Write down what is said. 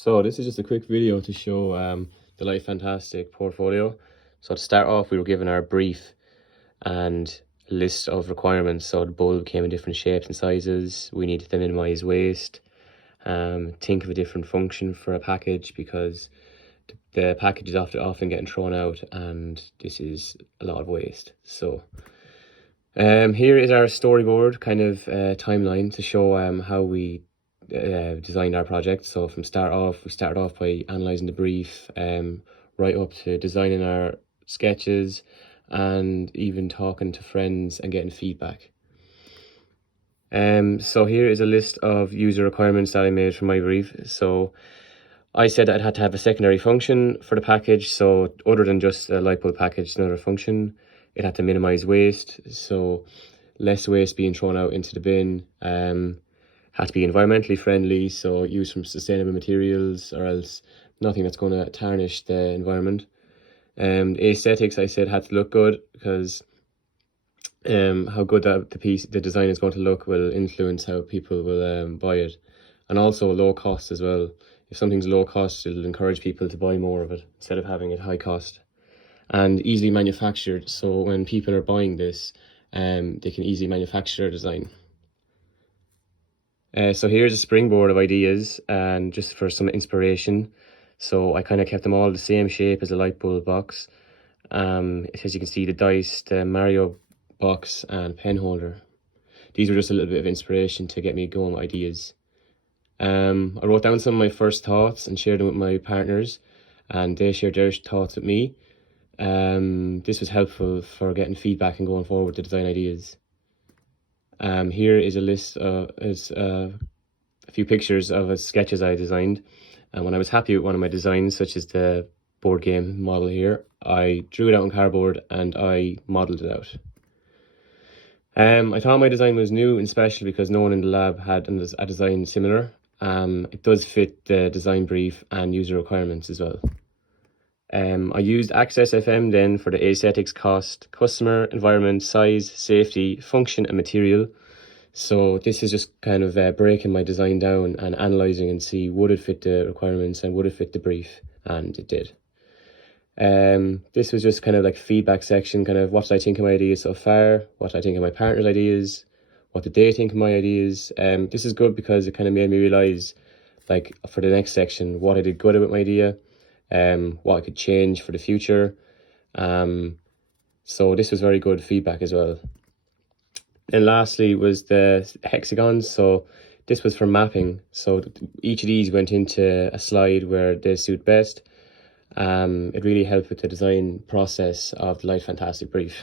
So this is just a quick video to show the Light Fantastic portfolio. So to start off, we were given our brief and a list of requirements. So the bulb came in different shapes and sizes. We needed to minimize waste. Think of a different function for a package because the package is often getting thrown out, and this is a lot of waste. So here is our storyboard kind of timeline to show how we designed our project. So we started off by analysing the brief, right up to designing our sketches and even talking to friends and getting feedback. So here is a list of user requirements that I made for my brief. So I said that it had to have a secondary function for the package. So other than just a light bulb package, another function. It had to minimize waste, so less waste being thrown out into the bin. Had to be environmentally friendly, so use from sustainable materials, or else nothing that's going to tarnish the environment. The aesthetics, I said, had to look good, because how good the design is going to look will influence how people will buy it. And also low cost as well. If something's low cost, it'll encourage people to buy more of it instead of having it high cost. And easily manufactured, so when people are buying this, they can easily manufacture their design. So here's a springboard of ideas, and just for some inspiration. So I kind of kept them all the same shape as a light bulb box. As you can see, the dice, the Mario box, and pen holder. These were just a little bit of inspiration to get me going with ideas. I wrote down some of my first thoughts and shared them with my partners, and they shared their thoughts with me. This was helpful for getting feedback and going forward with the design ideas. Here is a list a few pictures of sketches I designed, and when I was happy with one of my designs, such as the board game model here, I drew it out on cardboard and I modelled it out. I thought my design was new and special because no one in the lab had a design similar. It does fit the design brief and user requirements as well. I used Access FM then for the aesthetics, cost, customer, environment, size, safety, function and material. So this is just kind of breaking my design down and analysing and see would it fit the requirements and would it fit the brief, and it did. This was just kind of like feedback section, kind of what did I think of my ideas so far, what did I think of my partner's ideas, what did they think of my ideas. This is good because it kind of made me realise, like, for the next section, what I did good with my idea, what I could change for the future. So this was very good feedback as well. And lastly was the hexagons. So this was for mapping. So each of these went into a slide where they suit best. It really helped with the design process of the Light Fantastic brief.